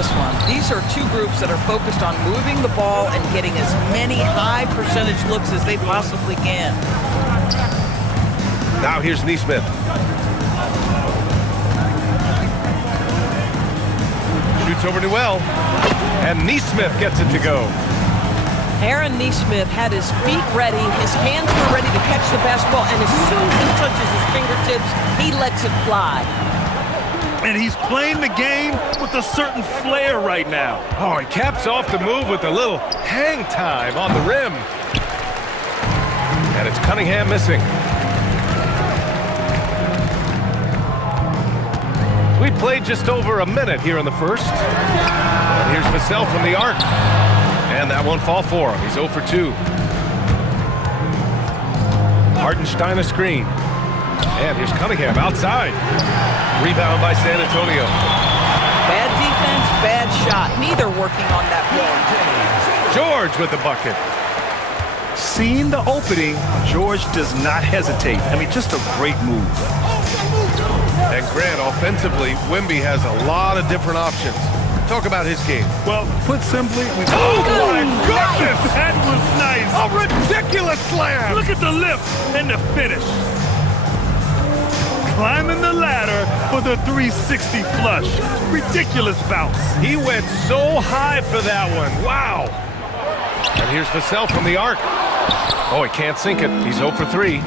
this one. These are two groups that are focused on moving the ball and getting as many high percentage looks as they possibly can. Now here's Neesmith. Shoots over Newell. And Neesmith gets it to go. Aaron Neesmith had his feet ready, his hands were ready to catch the basketball, and as soon as he touches his fingertips, he lets it fly. And he's playing the game with a certain flair right now. Oh, he caps off the move with a little hang time on the rim. And it's Cunningham missing. We played just over a minute here in the first. And here's Vassell from the arc. And that won't fall for him. He's 0 for 2. Hartenstein a screen. And here's Cunningham outside. Rebound by San Antonio. Bad defense, bad shot. Neither working on that play. George with the bucket. Seeing the opening, George does not hesitate. I mean, just a great move. And Grant, offensively, Wemby has a lot of different options. Talk about his game. Well, put simply, oh my goodness! That was nice. A ridiculous slam! Look at the lift and the finish. Climbing the ladder for the 360 flush. Ridiculous bounce. He went so high for that one. Wow. And here's Vassell from the arc. Oh, he can't sink it. He's 0 for 3.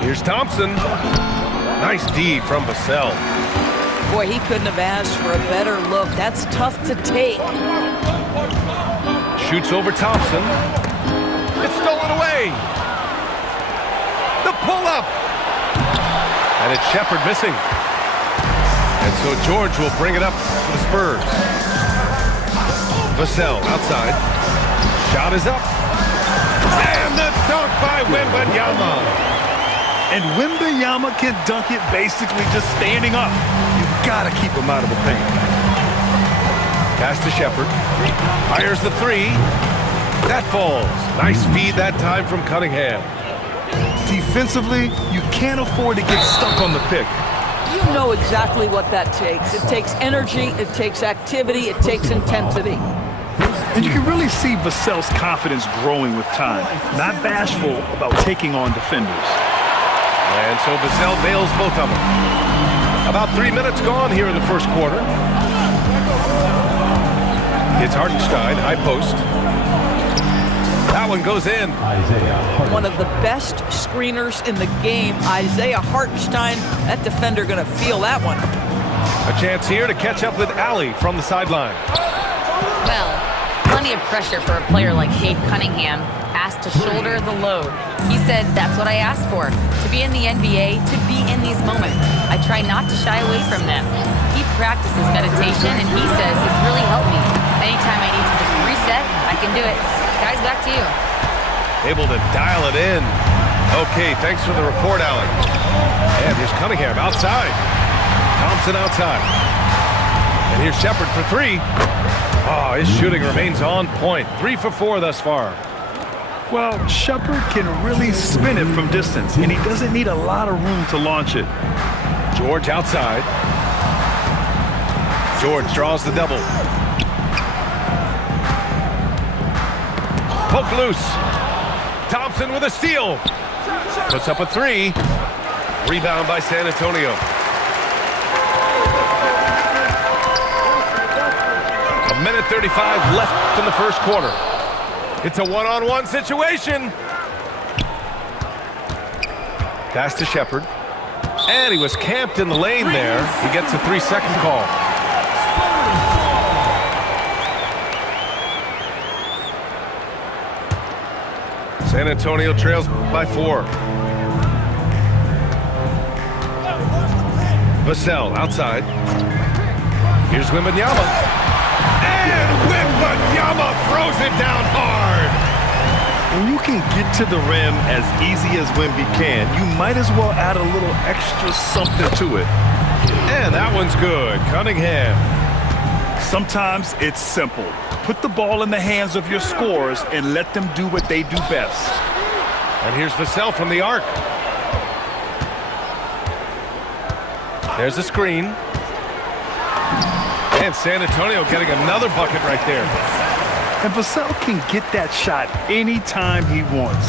Here's Thompson. Nice D from Vassell. Boy, he couldn't have asked for a better look. That's tough to take. Shoots over Thompson. It's stolen away. The pull-up. And it's Shepherd missing. And so George will bring it up for the Spurs. Vassell outside. Shot is up. And the dunk by Wembanyama. And Wembanyama can dunk it basically just standing up. You gotta keep him out of the paint. Pass to Shepherd. Fires the three. That falls. Nice feed that time from Cunningham. Defensively, you can't afford to get stuck on the pick. You know exactly what that takes. It takes energy, it takes activity, it takes intensity. And you can really see Vassell's confidence growing with time. Not bashful about taking on defenders. And so Vassell nails both of them. About 3 minutes gone here in the first quarter. It's Hartenstein, high post. That one goes in. One of the best screeners in the game, Isaiah Hartenstein. That defender going to feel that one. A chance here to catch up with Allie from the sideline. Well, plenty of pressure for a player like Cade Cunningham, asked to shoulder the load. He said, that's what I asked for, to be in the NBA, to be in these moments. I try not to shy away from them. He practices meditation, and he says it's really helped me. Anytime I need to just reset, I can do it. Guys, back to you. Able to dial it in. Okay, thanks for the report, Allie. And here's Cunningham outside. Thompson outside. And here's Shepherd for three. Oh, his shooting remains on point. 3 for 4 thus far. Well, Shepherd can really spin it from distance, and he doesn't need a lot of room to launch it. George outside. George draws the double. Poke loose. Thompson with a steal. Puts up a three. Rebound by San Antonio. A minute 35 left in the first quarter. It's a one-on-one situation. Pass to Shepherd. And he was camped in the lane there. He gets a 3-second call. San Antonio trails by 4. Vassell outside. Here's Wembanyama. And Wembanyama throws it down hard. When you can get to the rim as easy as Wemby can, you might as well add a little extra something to it. And that one's good. Cunningham. Sometimes it's simple. Put the ball in the hands of your scorers and let them do what they do best. And here's Vassell from the arc. There's a screen. And San Antonio getting another bucket right there. And Vassell can get that shot anytime he wants.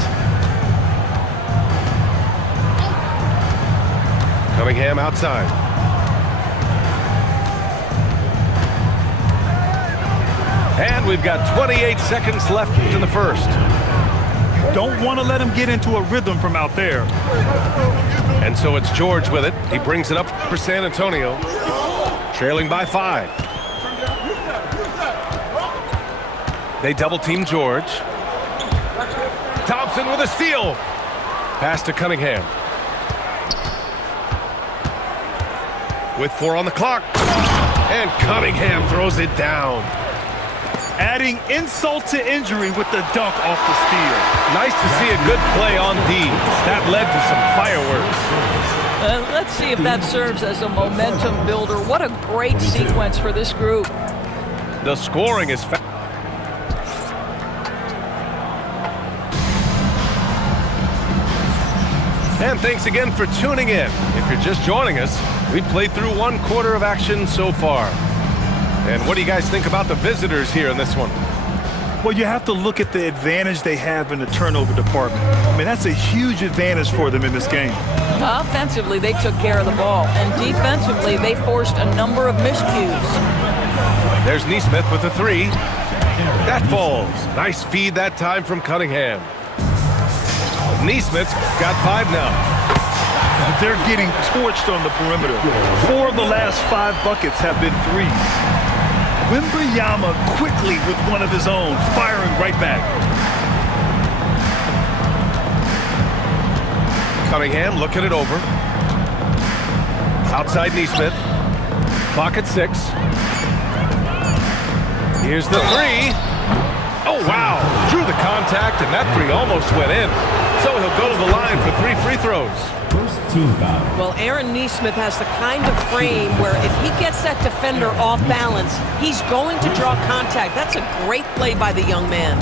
Cunningham outside. And we've got 28 seconds left in the first. You don't want to let him get into a rhythm from out there. And so it's George with it. He brings it up for San Antonio. Trailing by 5. They double-team George. Thompson with a steal. Pass to Cunningham. With 4 on the clock. And Cunningham throws it down. Adding insult to injury with the dunk off the steal. Nice to see a good play on D. That led to some fireworks. Let's see if that serves as a momentum builder. What a great sequence for this group. The scoring is fast. And thanks again for tuning in. If you're just joining us, we've played through 1 quarter of action so far. And what do you guys think about the visitors here in this one? Well, you have to look at the advantage they have in the turnover department. I mean, that's a huge advantage for them in this game. Offensively, they took care of the ball. And defensively, they forced a number of miscues. There's Neesmith with a 3. That falls. Nice feed that time from Cunningham. Neesmith's got 5 now. They're getting torched on the perimeter. 4 of the last 5 buckets have been threes. Wembanyama quickly with one of his own, firing right back. Cunningham looking it over. Outside Neesmith. Clock at 6. Here's the 3. Oh, wow. Drew the contact, and that 3 almost went in. So he'll go to the line for 3 free throws. Well, Aaron Neesmith has the kind of frame where if he gets that defender off balance, he's going to draw contact. That's a great play by the young man.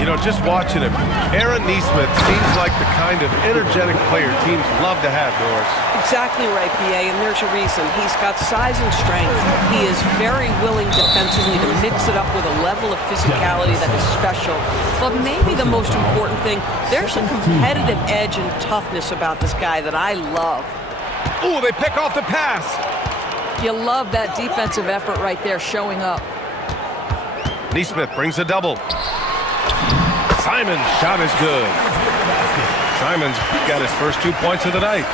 You know, just watching him, Aaron Neesmith seems like the kind of energetic player teams love to have, Doris. Exactly right, PA, and there's a reason. He's got size and strength. He is very willing defensively to mix it up with a level of physicality that is special. But maybe the most important thing, there's a competitive edge and toughness about this guy that I love. Ooh, they pick off the pass. You love that defensive effort right there showing up. Neesmith brings a double. Simon's shot is good. Simon's got his first 2 points of the night.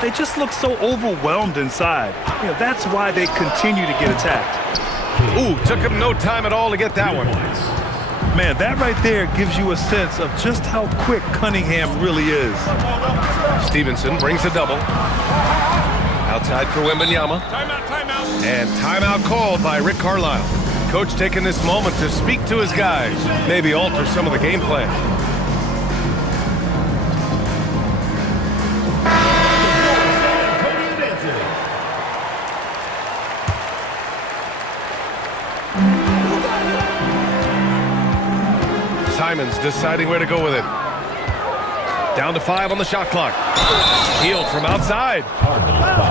They just look so overwhelmed inside. You know, that's why they continue to get attacked. Ooh, took him no time at all to get that one. Man, that right there gives you a sense of just how quick Cunningham really is. Stevenson brings a double. Outside for Wembanyama. Timeout. And timeout called by Rick Carlisle. Coach taking this moment to speak to his guys, maybe alter some of the game plan. Simon's deciding where to go with it. Down to 5 on the shot clock. Healed from outside.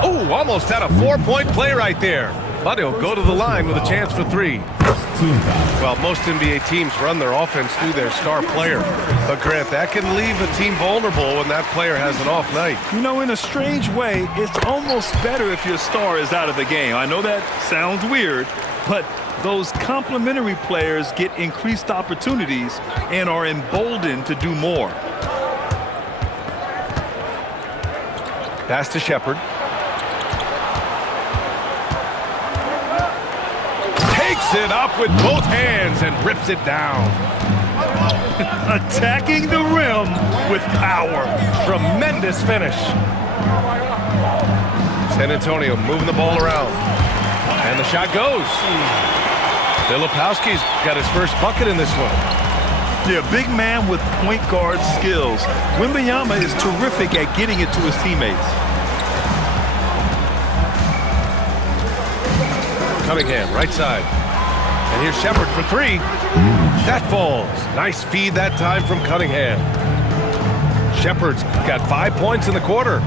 Ooh, almost had a 4-point play right there. But he'll go to the line with a chance for 3. Well, most NBA teams run their offense through their star player. But, Grant, that can leave a team vulnerable when that player has an off night. You know, in a strange way, it's almost better if your star is out of the game. I know that sounds weird, but those complementary players get increased opportunities and are emboldened to do more. Pass to Shepherd. Takes it up with both hands and rips it down. Attacking the rim with power. Tremendous finish. San Antonio moving the ball around. And the shot goes. Filipowski's got his first bucket in this one. Yeah, big man with point guard skills. Wembanyama is terrific at getting it to his teammates. Cunningham, right side. And here's Shepherd for 3. That falls. Nice feed that time from Cunningham. Shepherd's got 5 points in the quarter.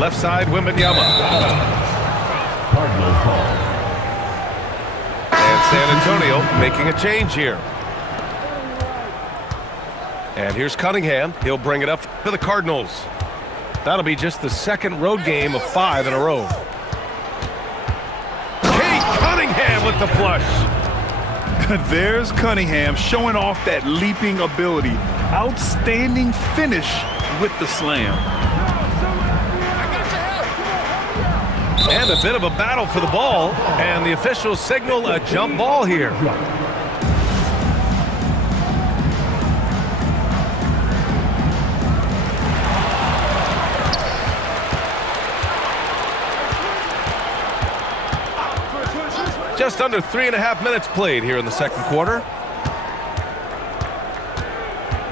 Left side, Wembanyama. Cardinals ball. And San Antonio making a change here. And here's Cunningham. He'll bring it up to the Cardinals. That'll be just the second road game of 5 in a row. Kate Cunningham with the flush. There's Cunningham showing off that leaping ability. Outstanding finish with the slam. And a bit of a battle for the ball. And the officials signal a jump ball here. Just under 3.5 minutes played here in the second quarter.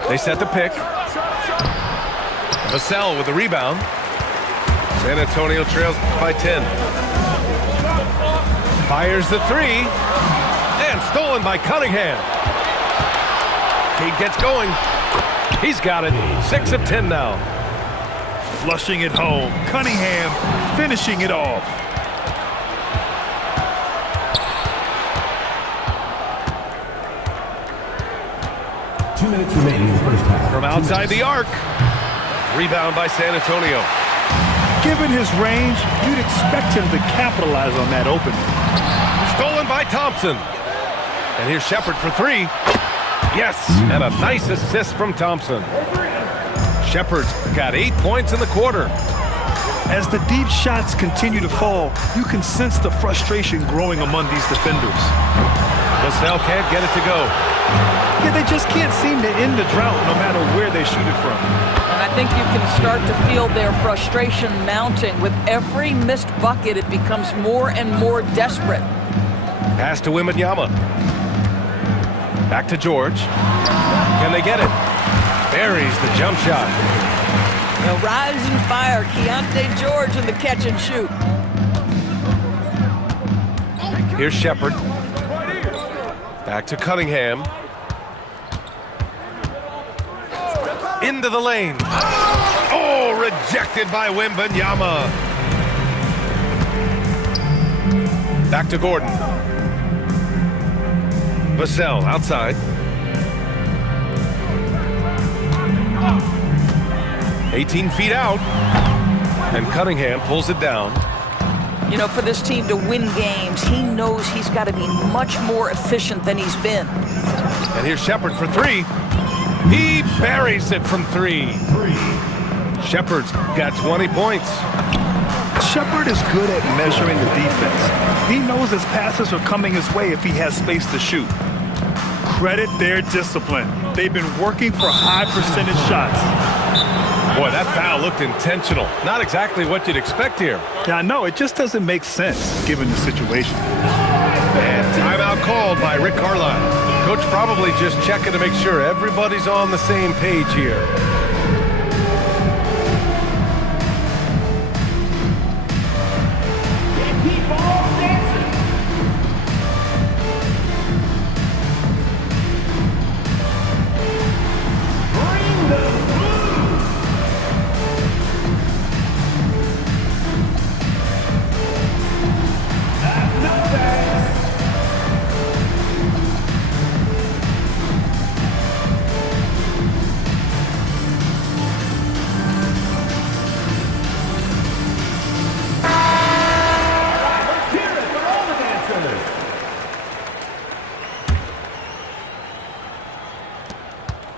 They set the pick. Vassell with the rebound. San Antonio trails by 10. Fires the three. And stolen by Cunningham. Cade gets going. He's got it. 6 of 10 now. Flushing it home. Cunningham finishing it off. Minutes remaining in the first half. From outside the arc. Rebound by San Antonio. Given his range, you'd expect him to capitalize on that opening. Stolen by Thompson. And here's Shepard for 3. Yes, and a nice assist from Thompson. Shepard's got 8 points in the quarter. As the deep shots continue to fall, you can sense the frustration growing among these defenders. Vassell can't get it to go. Yeah, they just can't seem to end the drought no matter where they shoot it from. And I think you can start to feel their frustration mounting. With every missed bucket, it becomes more and more desperate. Pass to Wembanyama. Back to George. Can they get it? Buries the jump shot. Now rise and fire. Keontae George in the catch and shoot. Here's Shepard. Back to Cunningham. Into the lane. Oh, rejected by Wembanyama. Back to Gordon. Vassell outside. 18 feet out. And Cunningham pulls it down. You know, for this team to win games, he knows he's got to be much more efficient than he's been. And here's Shepard for 3. He buries it from 3. Shepard's got 20 points. Shepard is good at measuring the defense. He knows his passes are coming his way if he has space to shoot. Credit their discipline. They've been working for high percentage shots. Boy, that foul looked intentional. Not exactly what you'd expect here. Yeah, I know. It just doesn't make sense given the situation. And timeout called by Rick Carlisle. Coach probably just checking to make sure everybody's on the same page here. Keep on dancing. Bring those blues. No thanks.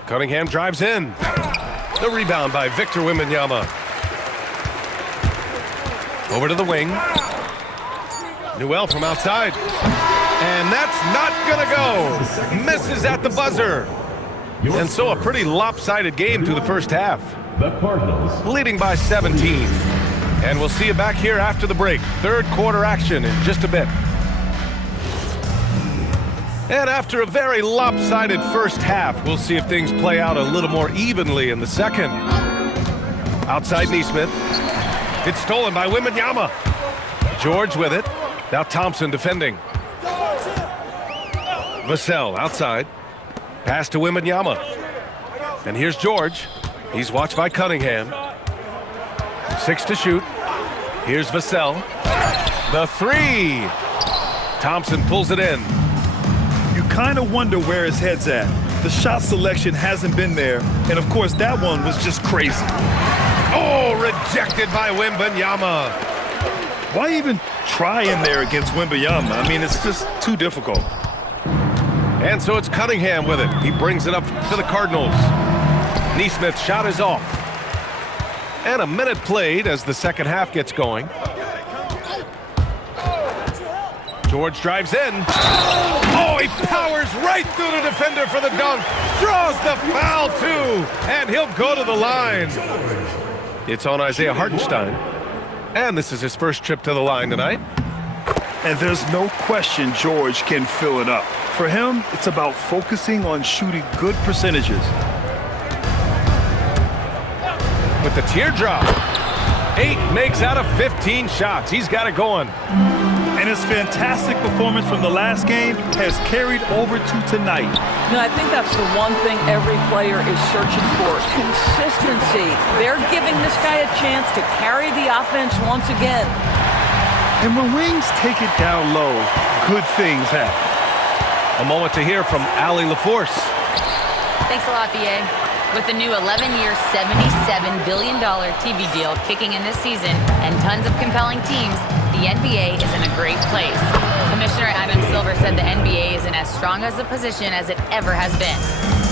Cunningham drives in. The rebound by Victor Wembanyama. Over to the wing. Newell from outside. And that's not gonna go. Misses at the buzzer. And so a pretty lopsided game through the first half. The Cardinals Leading by 17. And we'll see you back here after the break. Third quarter action in just a bit. And after a very lopsided first half, we'll see if things play out a little more evenly in the second. Outside Neesmith. It's stolen by Wembanyama. George with it. Now Thompson defending. Vassell outside. Pass to Wembanyama. And here's George. He's watched by Cunningham. 6 to shoot. Here's Vassell. The three. Thompson pulls it in. You kind of wonder where his head's at. The shot selection hasn't been there, and of course that one was just crazy. Oh, rejected by Wembanyama. Why even try in there against Wembanyama? I mean, it's just too difficult. And so it's Cunningham with it. He brings it up to the Cardinals. Neesmith's shot is off. And a minute played as the second half gets going. George drives in. Oh, he powers right through the defender for the dunk. Draws the foul, too. And he'll go to the line. It's on Isaiah Hartenstein. And this is his first trip to the line tonight. And there's no question George can fill it up. For him, it's about focusing on shooting good percentages. With the teardrop. 8 makes out of 15 shots. He's got it going. And his fantastic performance from the last game has carried over to tonight. No, I think that's the one thing every player is searching for. Consistency. They're giving this guy a chance to carry the offense once again. And when Wings take it down low, good things happen. A moment to hear from Allie LaForce. Thanks a lot, BA. With the new 11-year, $77 billion TV deal kicking in this season and tons of compelling teams, the NBA is in a great place. Commissioner Adam Silver said the NBA is in as strong as a position as it ever has been.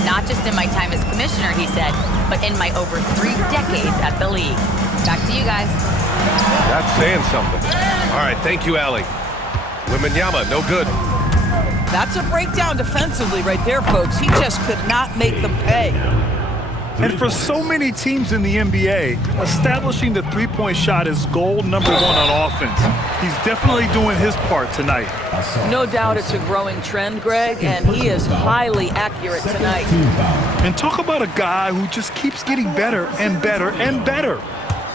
Not just in my time as commissioner, he said, but in my over 3 decades at the league. Back to you guys. That's saying something. All right, thank you, Allie. Wembanyama, no good. That's a breakdown defensively right there, folks. He just could not make them pay. And for so many teams in the NBA, establishing the three-point shot is goal number 1 on offense. He's definitely doing his part tonight. No doubt it's a growing trend, Greg, and he is highly accurate tonight. And talk about a guy who just keeps getting better and better and better.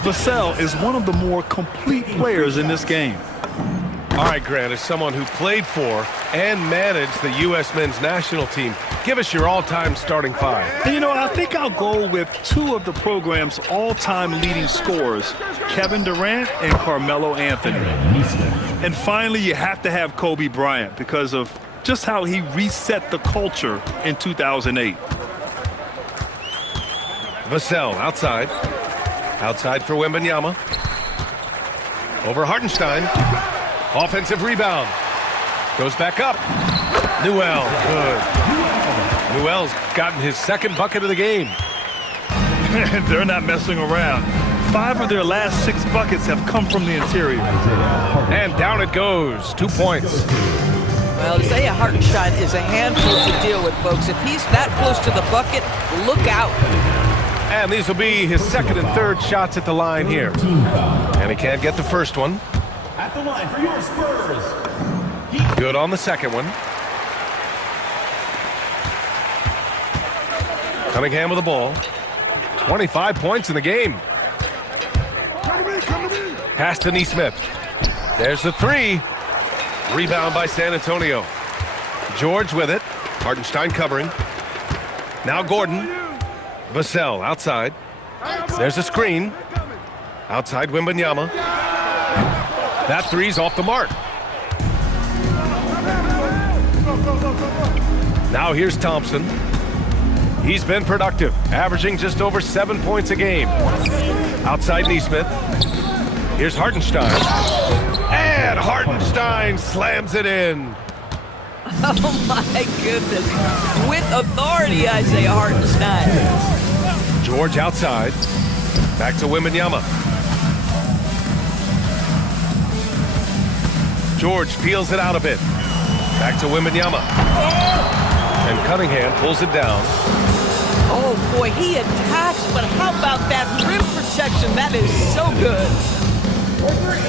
Vassell is one of the more complete players in this game. All right, Grant, as someone who played for and managed the U.S. men's national team, give us your all-time starting 5. And, you know, I think I'll go with 2 of the program's all-time leading scorers, Kevin Durant and Carmelo Anthony. And finally, you have to have Kobe Bryant because of just how he reset the culture in 2008. Vassell outside. Outside for Wembanyama. Over Hartenstein. Offensive rebound. Goes back up. Newell, good. Newell's gotten his second bucket of the game. They're not messing around. 5 of their last 6 buckets have come from the interior. And down it goes. 2 points. Well, Isaiah Hartenstein is a handful to deal with, folks. If he's that close to the bucket, look out. And these will be his second and third shots at the line here. And he can't get the first one. At the line for your Spurs. Good on the second one. Cunningham with the ball. 25 points in the game. Pass to Neesmith. There's the 3. Rebound by San Antonio. George with it. Hartenstein covering. Now Gordon. Vassell outside. There's a screen. Outside Wembanyama. That 3's off the mark. Now here's Thompson. He's been productive, averaging just over 7 points a game. Outside Neesmith. Here's Hartenstein. And Hartenstein slams it in. Oh, my goodness. With authority, Isaiah Hartenstein. George outside. Back to Wembanyama. George peels it out a bit. Back to Wembanyama. And Cunningham pulls it down. Oh, boy, he attacks, but how about that rim protection? That is so good.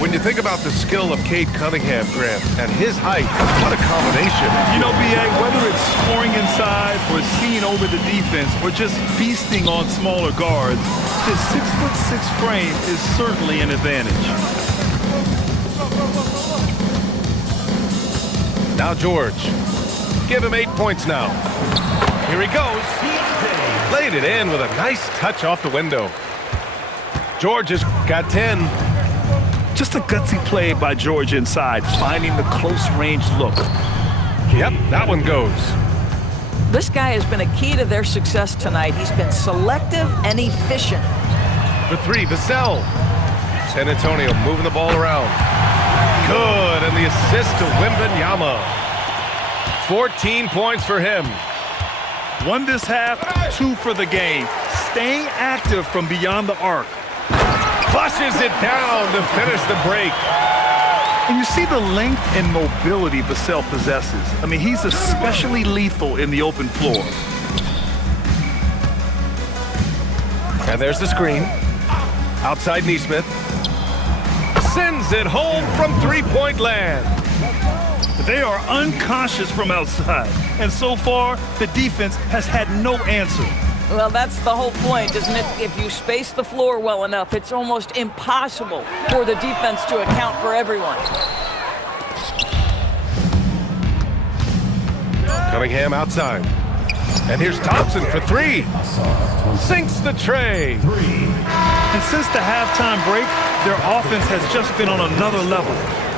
When you think about the skill of Cade Cunningham, Grant, and his height, what a combination. You know, B.A., whether it's scoring inside or seeing over the defense or just feasting on smaller guards, his 6'6" frame is certainly an advantage. Now George. Give him 8 points now. Here he goes. Laid it in with a nice touch off the window. George has got 10. Just a gutsy play by George inside, finding the close-range look. Yep, that one goes. This guy has been a key to their success tonight. He's been selective and efficient. For three, Vassell. San Antonio moving the ball around. Good, and the assist to Wembanyama. 14 points for him. Won this half, 2 for the game. Staying active from beyond the arc. Flushes it down to finish the break. And you see the length and mobility Vassell possesses. I mean, he's especially lethal in the open floor. And there's the screen. Outside Nesmith. Sends it home from three-point land. They are unconscious from outside. And so far, the defense has had no answer. Well, that's the whole point, isn't it? If you space the floor well enough, it's almost impossible for the defense to account for everyone. Cunningham outside. And here's Thompson for three. Sinks the tray. And since the halftime break, their offense has just been on another level.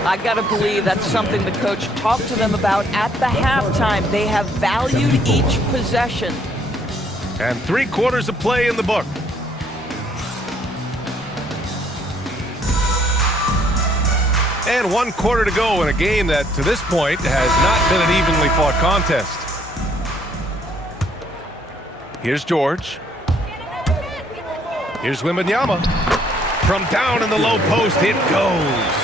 I gotta believe that's something the coach talked to them about at the halftime. They have valued each possession. And 3 quarters of play in the book. And 1 quarter to go in a game that, to this point, has not been an evenly fought contest. Here's George. Here's Wembanyama. From down in the low post, it goes.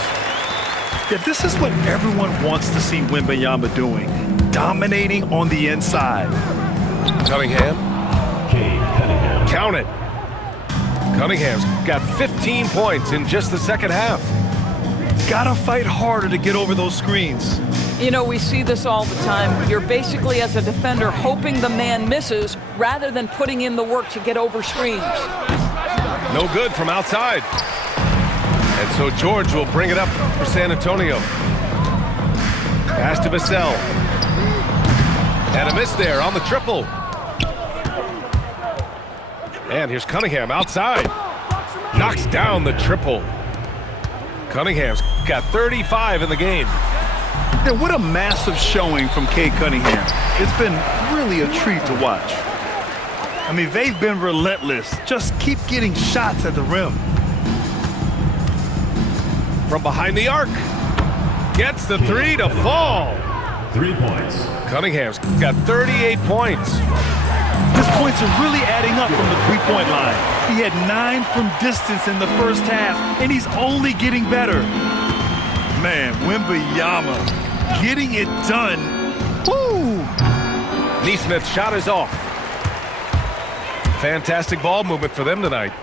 Yeah, this is what everyone wants to see Wembanyama doing. Dominating on the inside. Cunningham. Count it. Cunningham's got 15 points in just the second half. Gotta fight harder to get over those screens. You know, we see this all the time. You're basically, as a defender, hoping the man misses rather than putting in the work to get over screens. No good from outside. And so George will bring it up for San Antonio. Pass to Vassell. And a miss there on the triple. And here's Cunningham outside. Knocks down the triple. Cunningham's got 35 in the game. Yeah, what a massive showing from Cade Cunningham. It's been really a treat to watch. I mean, they've been relentless. Just keep getting shots at the rim. From behind the arc. Gets the three to fall. 3 points. Cunningham's got 38 points. His points are really adding up from the three-point line. He had 9 from distance in the first half, and he's only getting better. Man, Wembanyama getting it done. Woo! Nesmith's shot is off. Fantastic ball movement for them tonight.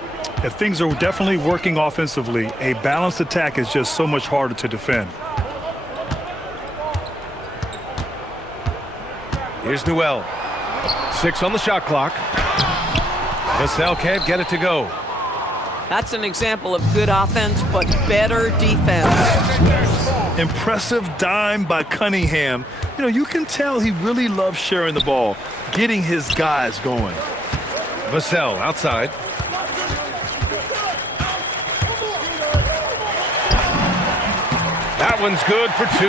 If things are definitely working offensively, a balanced attack is just so much harder to defend. Here's Newell. 6 on the shot clock. Vassell can't get it to go. That's an example of good offense, but better defense. Impressive dime by Cunningham. You know, you can tell he really loves sharing the ball, getting his guys going. Vassell outside. That one's good for 2.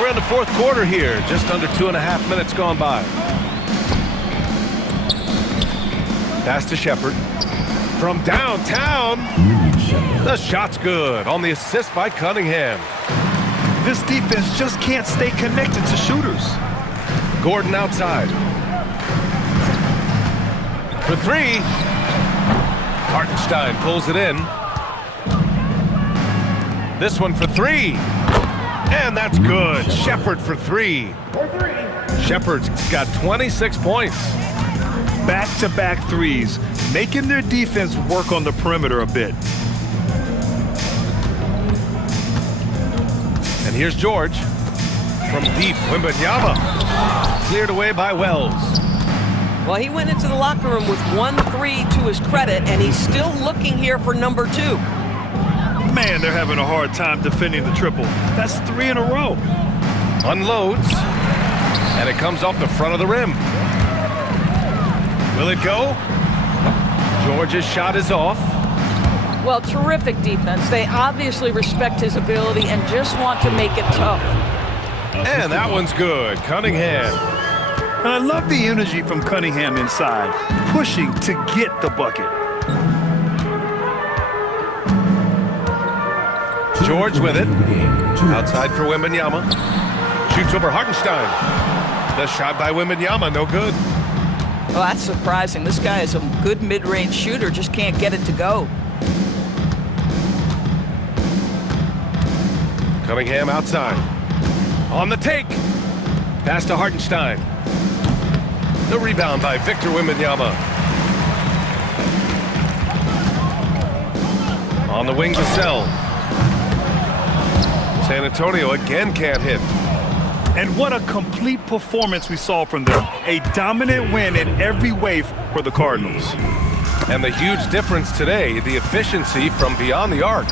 We're in the 4th quarter here, just under 2.5 minutes gone by. Pass to Shepherd. From downtown, the shot's good on the assist by Cunningham. This defense just can't stay connected to shooters. Gordon outside. For 3. Hartenstein pulls it in. This one for 3. And that's good. Shepherd for 3. Shepherd's got 26 points. Back-to-back threes, making their defense work on the perimeter a bit. And here's George. From deep, Wembanyama. Cleared away by Wells. Well, he went into the locker room with 1 3 to his credit, and he's still looking here for number 2. Man, they're having a hard time defending the triple. That's 3 in a row. Unloads. And it comes off the front of the rim. Will it go? George's shot is off. Well, terrific defense. They obviously respect his ability and just want to make it tough. And that one's good. Cunningham. And I love the energy from Cunningham inside, pushing to get the bucket. George with it. Outside for Wembanyama. Shoots over Hartenstein. The shot by Wembanyama, no good. Well, that's surprising. This guy is a good mid-range shooter, just can't get it to go. Cunningham outside. On the take. Pass to Hartenstein. The rebound by Victor Wembanyama. On the wing to Sell. San Antonio again can't hit. And what a complete performance we saw from them. A dominant win in every way for the Cardinals. And the huge difference today, the efficiency from beyond the arc.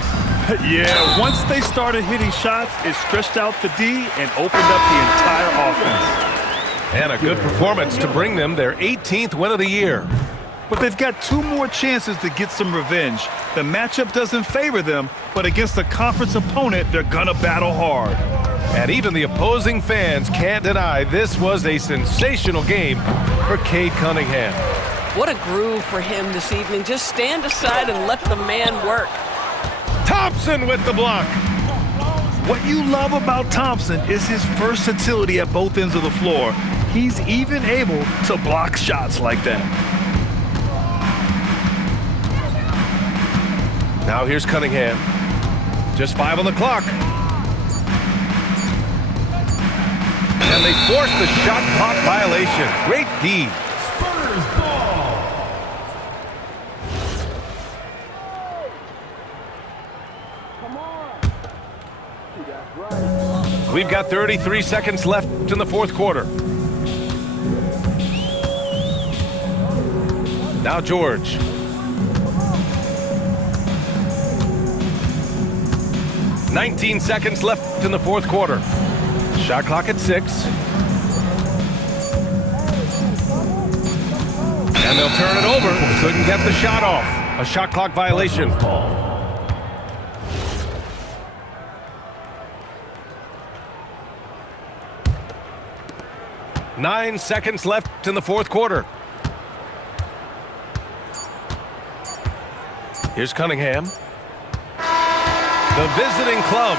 Yeah, once they started hitting shots, it stretched out the D and opened up the entire offense. And a good performance to bring them their 18th win of the year. But they've got 2 more chances to get some revenge. The matchup doesn't favor them, but against a conference opponent, they're gonna battle hard. And even the opposing fans can't deny this was a sensational game for Cade Cunningham. What a groove for him this evening. Just stand aside and let the man work. Thompson with the block. What you love about Thompson is his versatility at both ends of the floor. He's even able to block shots like that. Now here's Cunningham. Just 5 on the clock. And they force the shot clock violation. Great D. Spurs ball. We've got 33 seconds left in the fourth quarter. Now George. "19 seconds left in the fourth quarter. Shot clock at 6. And they'll turn it over. Couldn't get the shot off. A shot clock violation. 9 seconds left in the fourth quarter. Here's Cunningham. The visiting club